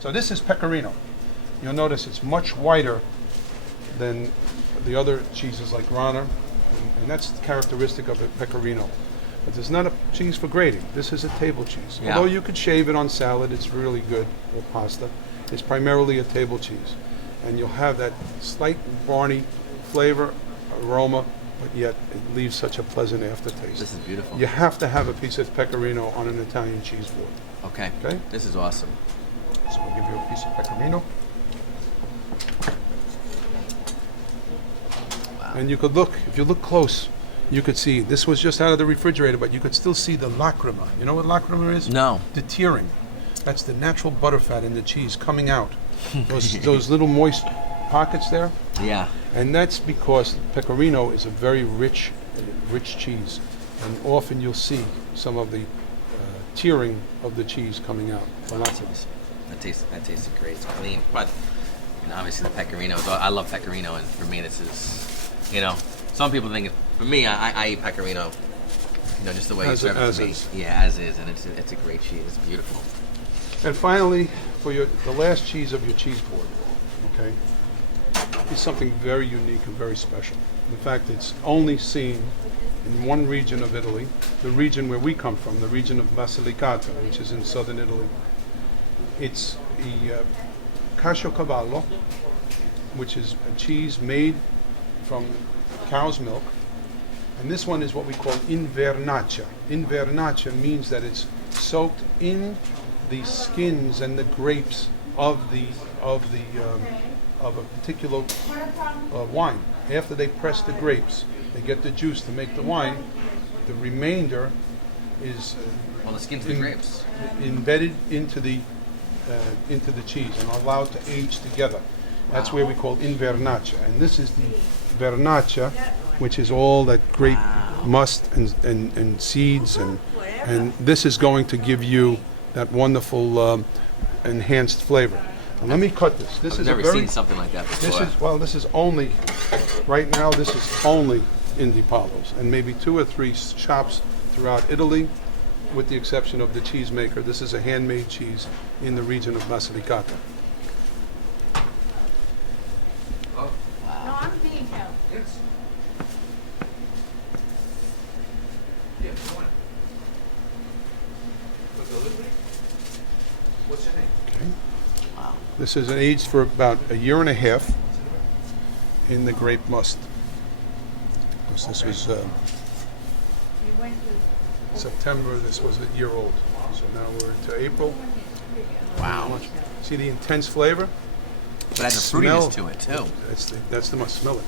So this is pecorino. You'll notice it's much whiter than the other cheeses like Grana, and that's characteristic of a pecorino. But it's not a cheese for grating. This is a table cheese. Yeah. Although you could shave it on salad, it's really good, or pasta. It's primarily a table cheese. And you'll have that slight barny flavor, aroma, but yet it leaves such a pleasant aftertaste. This is beautiful. You have to have a piece of pecorino on an Italian cheese board. Okay. Okay? This is awesome. So I'll give you a piece of pecorino. Wow. And you could look, if you look close, you could see, this was just out of the refrigerator, but you could still see the lacrima. You know what lacrima is? No. The tearing. That's the natural butterfat in the cheese coming out. Those little moist pockets there. Yeah. And that's because pecorino is a very rich cheese. And often you'll see some of the tearing of the cheese coming out. That tasted great. It's clean. But obviously the pecorino, I love pecorino, and for me this is, some people think, for me, I eat pecorino, just the way you serve it to me. Yeah, as is, and it's a great cheese. It's beautiful. And finally, for the last cheese of your cheese board, okay, is something very unique and very special. In fact, it's only seen in one region of Italy, the region where we come from, the region of Basilicata, which is in southern Italy. It's the caciocavallo, which is a cheese made from cow's milk. And this one is what we call invernaccia. Invernaccia means that it's soaked in the skins and the grapes of a particular wine. After they press the grapes, they get the juice to make the wine. The remainder is The skins of the grapes embedded into the cheese and allowed to age together. That's where we call invernaccia. And this is the vernaccia, which is all that grape must and seeds, and this is going to give you that wonderful enhanced flavor. Now let me cut this. I've never seen something like that before. This is only, right now, this is only in the Palos, and maybe 2 or 3 shops throughout Italy, with the exception of the cheesemaker. This is a handmade cheese in the region of Basilicata. No, I'm being held. Yes. What's your name? Okay. Wow. This is aged for about a year and a half in the grape must. Because this was You went to September, this was a year old. So now we're into April. Wow. See the intense flavor? But it has a Smell. fruitiness to it too. That's the must. Smell it.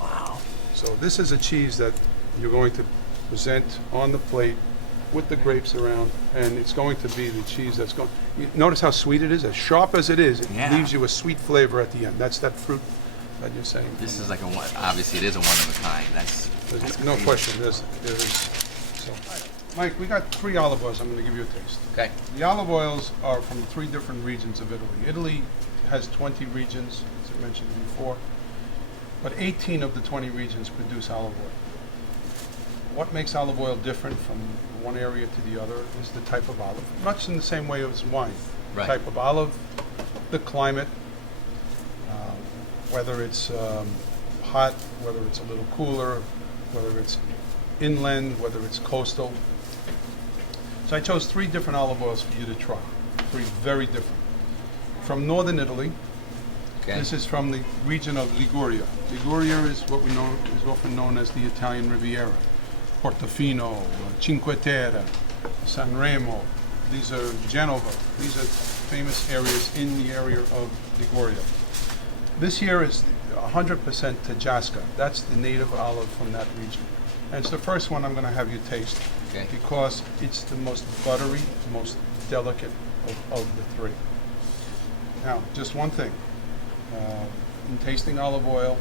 Wow. So this is a cheese that you're going to present on the plate with the grapes around, and it's going to be the cheese that's going. Notice how sweet it is. As sharp as it is, it leaves you a sweet flavor at the end. That's that fruit that you're saying. This is like obviously it is a one of a kind. That's No crazy. question. There's. So, Mike, we got 3 olive oils. I'm going to give you a taste. Okay. The olive oils are from 3 different regions of Italy. Italy has 20 regions, as I mentioned before, but 18 of the 20 regions produce olive oil. What makes olive oil different from one area to the other is the type of olive, much in the same way as wine. Right. Type of olive, the climate, whether it's hot, whether it's a little cooler, whether it's inland, whether it's coastal. So I chose 3 different olive oils for you to try. 3 very different. From northern Italy. Okay. This is from the region of Liguria. Liguria is what we know is often known as the Italian Riviera. Portofino, Cinque Terre, Sanremo. These are Genova. These are famous areas in the area of Liguria. This here is 100% Tajasca. That's the native olive from that region. And it's the first one I'm going to have you taste, Okay. because it's the most buttery, most delicate of the 3. Now, just one thing. In tasting olive oil,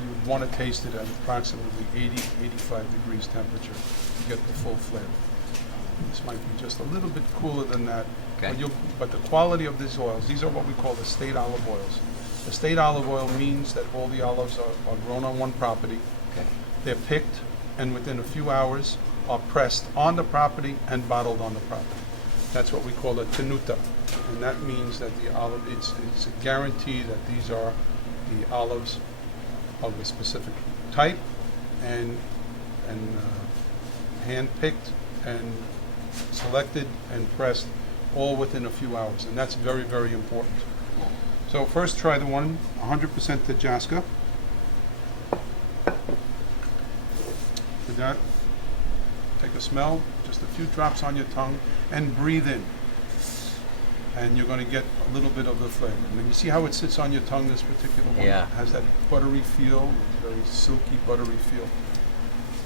you would want to taste it at approximately 80-85 degrees temperature to get the full flavor. This might be just a little bit cooler than that, Okay. but the quality of these oils, these are what we call estate olive oils. Estate olive oil means that all the olives are grown on one property. Okay. They're picked, and within a few hours are pressed on the property and bottled on the property. That's what we call a tenuta. and that means that the olive, it's a guarantee that these are the olives of a specific type and hand-picked and selected and pressed all within a few hours, and that's very, very important. So first try the one 100% Tajaska. With that, take a smell, just a few drops on your tongue, and breathe in. And you're going to get a little bit of the flavor. And then you see how it sits on your tongue, this particular one? Yeah. It has that buttery feel, very silky, buttery feel.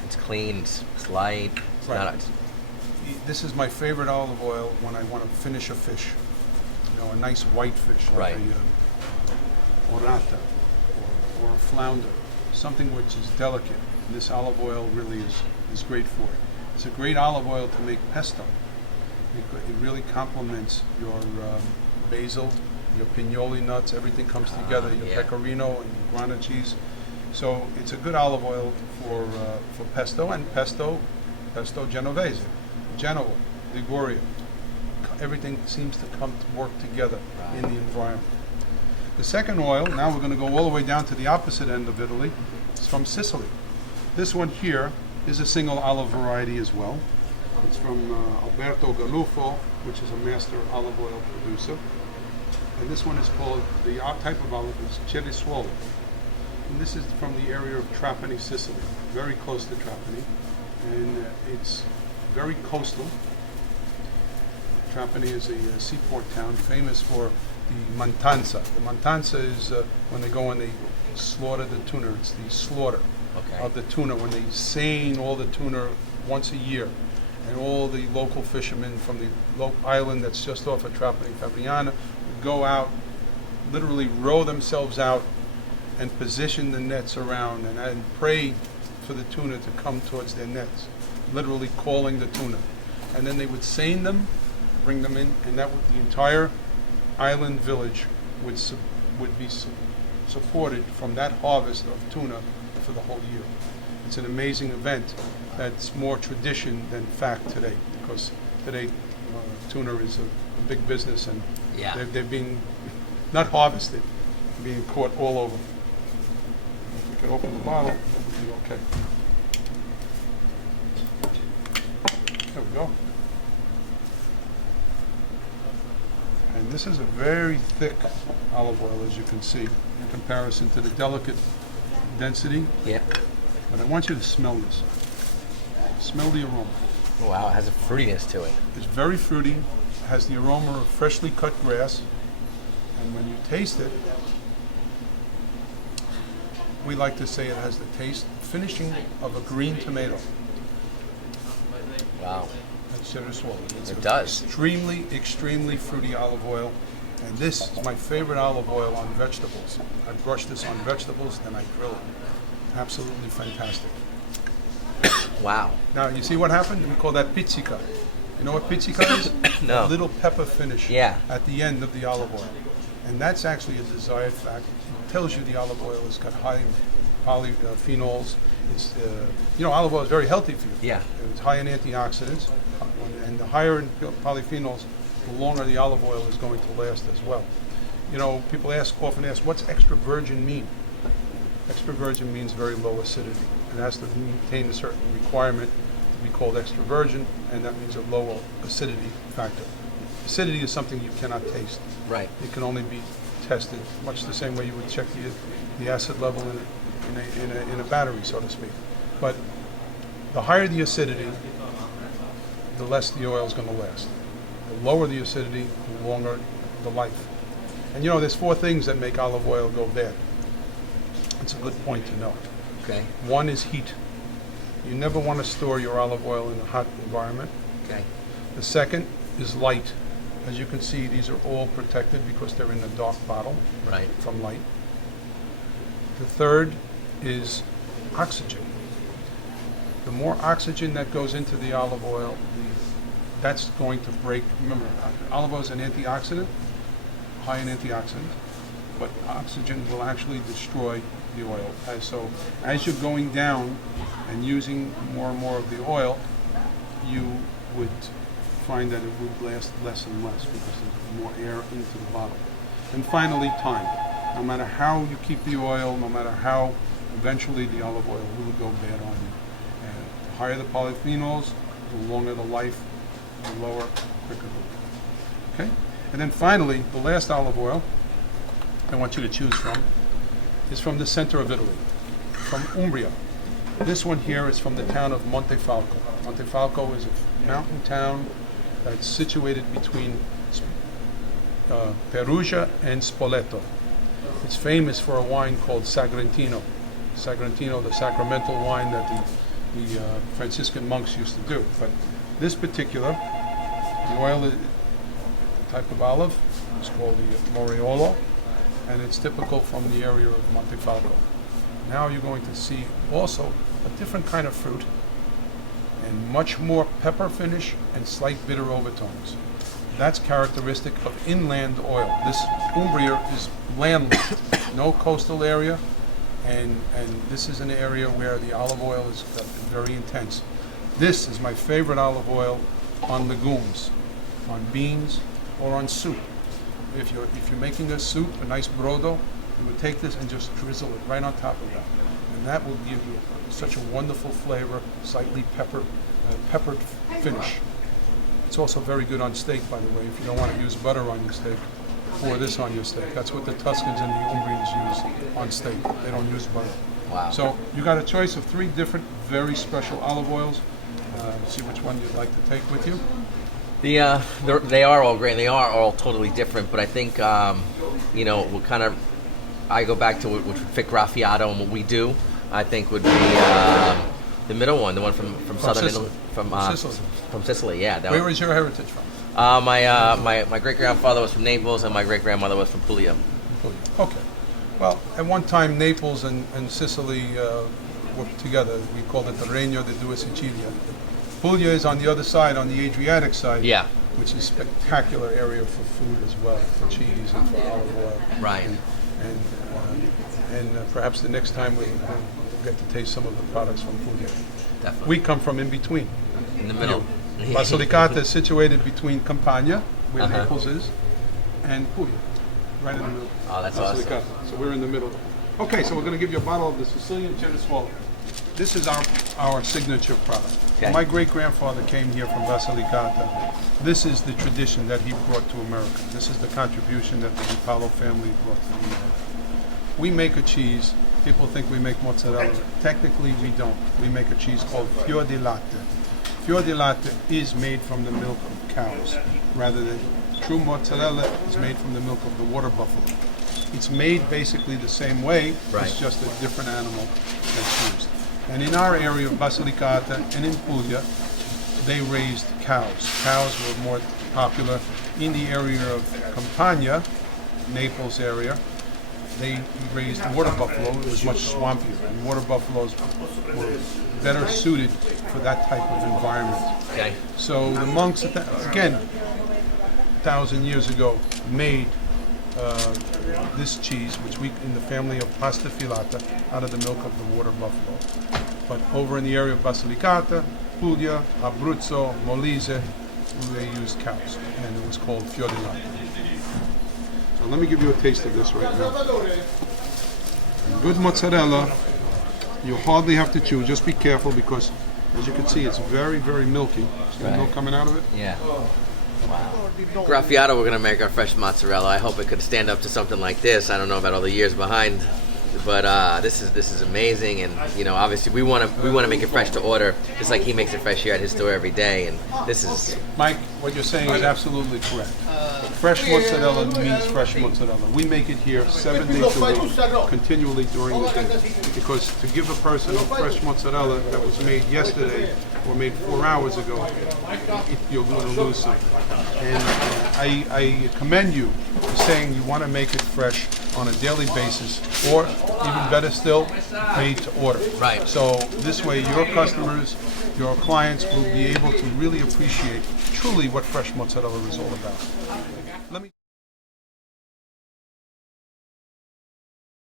It's clean. It's light. It's Right. not. This is my favorite olive oil when I want to finish a fish. You know, a nice white fish, like Right. a orata or a flounder, something which is delicate. And this olive oil really is great for it. It's a great olive oil to make pesto. It really complements your basil, your pignoli nuts, everything comes together, your yeah. pecorino and your grana cheese. So it's a good olive oil for pesto and pesto genovese, Genoa, Liguria. Everything seems to come to work together in the environment. The second oil, now we're going to go all the way down to the opposite end of Italy. It's from Sicily. This one here is a single olive variety as well. It's from Alberto Galufo, which is a master olive oil producer. And this one is called, the type of olive is Cerisuolo. And this is from the area of Trapani, Sicily, very close to Trapani. And it's very coastal. Trapani is a seaport town famous for the mantanza. The mantanza is when they go and they slaughter the tuna. It's the slaughter of the tuna when they seine all the tuna once a year. And all the local fishermen from the island that's just off of Trapani Fabriana would go out, literally row themselves out and position the nets around and pray for the tuna to come towards their nets, literally calling the tuna. And then they would seine them, bring them in, and that would, the entire island village would be supported from that harvest of tuna for the whole year. It's an amazing event that's more tradition than fact today, because today tuna is a big business, and they're being not harvested, being caught all over. If we can open the bottle, it'll be okay. There we go. And this is a very thick olive oil, as you can see, in comparison to the delicate density. Yeah. But I want you to smell this. Smell the aroma. Wow, it has a fruitiness to it. It's very fruity, has the aroma of freshly cut grass, and when you taste it, we like to say it has the finishing of a green tomato. Wow. That's Cerisuolo. It does. Extremely, extremely fruity olive oil, and this is my favorite olive oil on vegetables. I brush this on vegetables, then I grill it. Absolutely fantastic. Wow. Now, you see what happened? We call that pizzica. You know what pizzica is? No. A little pepper finish Yeah. at the end of the olive oil. And that's actually a desired fact. It tells you the olive oil has got high polyphenols. It's, olive oil is very healthy for you. Yeah. It's high in antioxidants. And the higher in polyphenols, the longer the olive oil is going to last as well. You know, people often ask, what's extra virgin mean? Extra virgin means very low acidity. It has to maintain a certain requirement to be called extra virgin, and that means a low acidity factor. Acidity is something you cannot taste. Right. It can only be tested, much the same way you would check the acid level in a battery, so to speak. But the higher the acidity, the less the oil is going to last. The lower the acidity, the longer the life. And there's 4 things that make olive oil go bad. It's a good point to know. Okay. One is heat. You never want to store your olive oil in a hot environment. Okay. The second is light. As you can see, these are all protected because they're in a dark bottle Right. from light. The third is oxygen. The more oxygen that goes into the olive oil, that's going to break. Remember, olive oil is an antioxidant, high in antioxidants, but oxygen will actually destroy the oil. As you're going down and using more and more of the oil, you would find that it would last less and less because there's more air into the bottle. And finally, time. No matter how you keep the oil, no matter how eventually the olive oil will go bad on you. And the higher the polyphenols, the longer the life, the lower, quicker the life. Okay? And then finally, the last olive oil I want you to choose from is from the center of Italy, from Umbria. This one here is from the town of Montefalco. Montefalco is a mountain town that's situated between Perugia and Spoleto. It's famous for a wine called Sagrantino. Sagrantino, the sacramental wine that the Franciscan monks used to do. But this particular, the oil, the type of olive, is called the Moriolo, and it's typical from the area of Montefalco. Now you're going to see also a different kind of fruit and much more pepper finish and slight bitter overtones. That's characteristic of inland oil. This Umbria is landlocked, no coastal area, and this is an area where the olive oil is very intense. This is my favorite olive oil on legumes, on beans, or on soup. If you're making a soup, a nice brodo, you would take this and just drizzle it right on top of that, and that will give you such a wonderful flavor, slightly peppered finish. It's also very good on steak, by the way. If you don't want to use butter on your steak, pour this on your steak. That's what the Tuscans and the Umbrians use on steak. They don't use butter. Wow. So you got a choice of 3 different, very special olive oils. See which one you'd like to take with you. They are all great. They are all totally different, but I think we'll kind of. I go back to what would fit Graffiato and what we do. I think would be the middle one, the one from southern Sicily. Italy, from Sicily. Yeah. Where is your heritage from? My great grandfather was from Naples, and my great grandmother was from Puglia. Okay. Well, at one time, Naples and Sicily were together. We called it the Regno di Due Sicilia. Puglia is on the other side, on the Adriatic side. Yeah. Which is a spectacular area for food as well, for cheese and for olive oil. Right. And perhaps the next time we'll get to taste some of the products from Puglia. Definitely. We come from in between. In the middle. Basilicata is situated between Campania, where Naples is, and Puglia, right in the middle. Oh, that's Basilicata. awesome. So we're in the middle. Okay, so we're going to give you a bottle of the Sicilian Genusuolo. This is our signature product. Okay. When my great-grandfather came here from Basilicata, this is the tradition that he brought to America. This is the contribution that the Palo family brought to America. We make a cheese. People think we make mozzarella. Technically, we don't. We make a cheese called fior di latte. Fior di latte is made from the milk of cows, rather than true mozzarella is made from the milk of the water buffalo. It's made basically the same way. Right. It's just a different animal that's used. And in our area of Basilicata and in Puglia, they raised cows. Cows were more popular in the area of Campania, Naples area. They raised water buffalo. It was much swampier, and water buffaloes were better suited for that type of environment. Okay. So the monks, again, 1,000 years ago, made this cheese, which we, in the family of pasta filata, out of the milk of the water buffalo. But over in the area of Basilicata, Puglia, Abruzzo, Molise, they used cows, and it was called fior di latte. So let me give you a taste of this right now. Good mozzarella, you hardly have to chew. Just be careful because, as you can see, it's very, very milky. See the milk coming out of it? Yeah. Wow. Graffiato, we're gonna make our fresh mozzarella. I hope it could stand up to something like this. I don't know about all the years behind, but this is amazing. And obviously we want to make it fresh to order, just like he makes it fresh here at his store every day. And this is Mike, what you're saying is absolutely correct. Fresh mozzarella means fresh mozzarella. We make it here 7 days a week, continually during the day. Because to give a person a fresh mozzarella that was made yesterday or made 4 hours ago, you're going to lose something. And I commend you for saying you want to make it fresh on a daily basis, or even better still, made to order. Right. So this way your customers, your clients will be able to really appreciate truly what fresh mozzarella is all about.